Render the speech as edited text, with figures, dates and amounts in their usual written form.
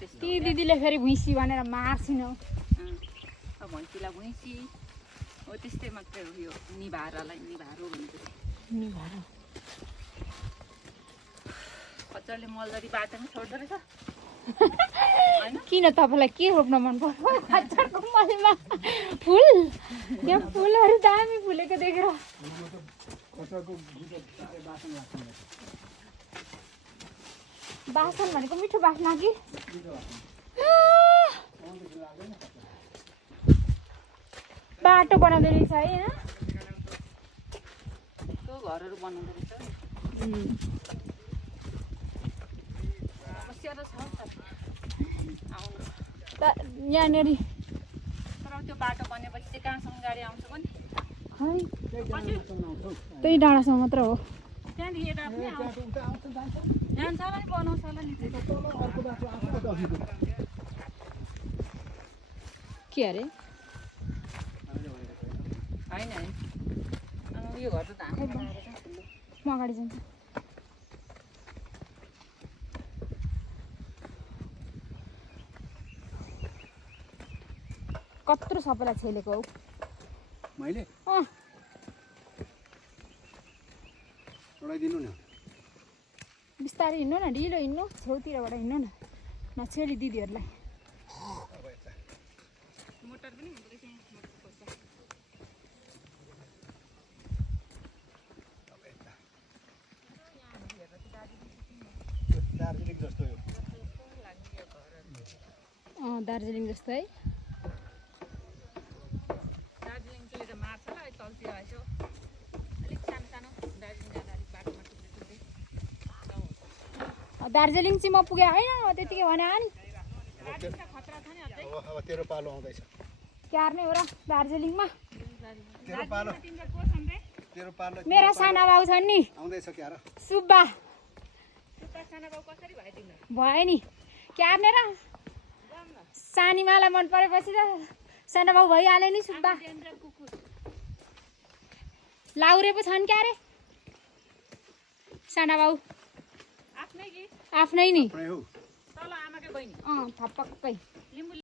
ती दिदीले फेरि भुइँसी भनेर मार्छिन् हौ भैँसीलाई भुइँसी हो त्यस्तै मात्रै हो यो निभारालाई निभारो भन्छ निभारो खच्चडले मलजरी बाटोमा छोड्दो रहेछ किन तपाईँलाई के रोप्न मन पर्छ खच्चडको मलमा फुल यहाँ फुलहरू दामी फुलेको देखेर बासन भनेको मिठो बास्ना कि बाटो बनाउँदो रहेछ है होइन घरहरू बनाउँदो रहेछ समस्या त छ आउनु यहाँनिर तर त्यो बाटो बनेपछि चाहिँ कहाँसम्म गाडी आउँछ पनि है त्यही डाँडासम्म मात्र हो त्यहाँदेखि यता पनि जान्छ होला नि बनाउँछ होला नि के अरे होइन यो घर त धान म अगाडि जान्छु कत्रो सबैलाई छेलेको हौ मैले अँ उडाइदिनु न बिस्तारै हिँड्नु न ढिलो हिँड्नु छेउतिरबाट हिँड्नु न नछेली दिदीहरूलाई मोटर पनि हुँदो रहेछ दार्जिलिङ जस्तो यो दार्जिलिङ जस्तो है दार्जिलिङ त्यसले त मार्छ होला तलतिर आएछ अलिक सानो सानो दार्जिलिङ जाँदा अलिक बाटोमा टुक्दै दार्जिलिङ चाहिँ म पुगेँ होइन त्यतिकै भने नि दार्जिलिङका खतरा छ नि अझै अब तेरो पालो आउँदैछ क्यार्ने हो र दार्जिलिङमा तेरो पालो तिम्रो को छन् रे तेरो पालो मेरा साना बाउ छन् नि आउँदैछ क्यार सुब्बा सुत्ता साना बाउ कसरी भयो तिम्रो भयो नि क्यार्ने र सानीमालाई मन परेपछि त साना बाउ भइहाल्यो नि सुब्बा डेन्जर कुकुर लाउरे पो छन् क्या रे साना बाउ आफ्नै कि आफ्नै नि हौ तल आमाकै बहिनी थपक्कै लिम्बू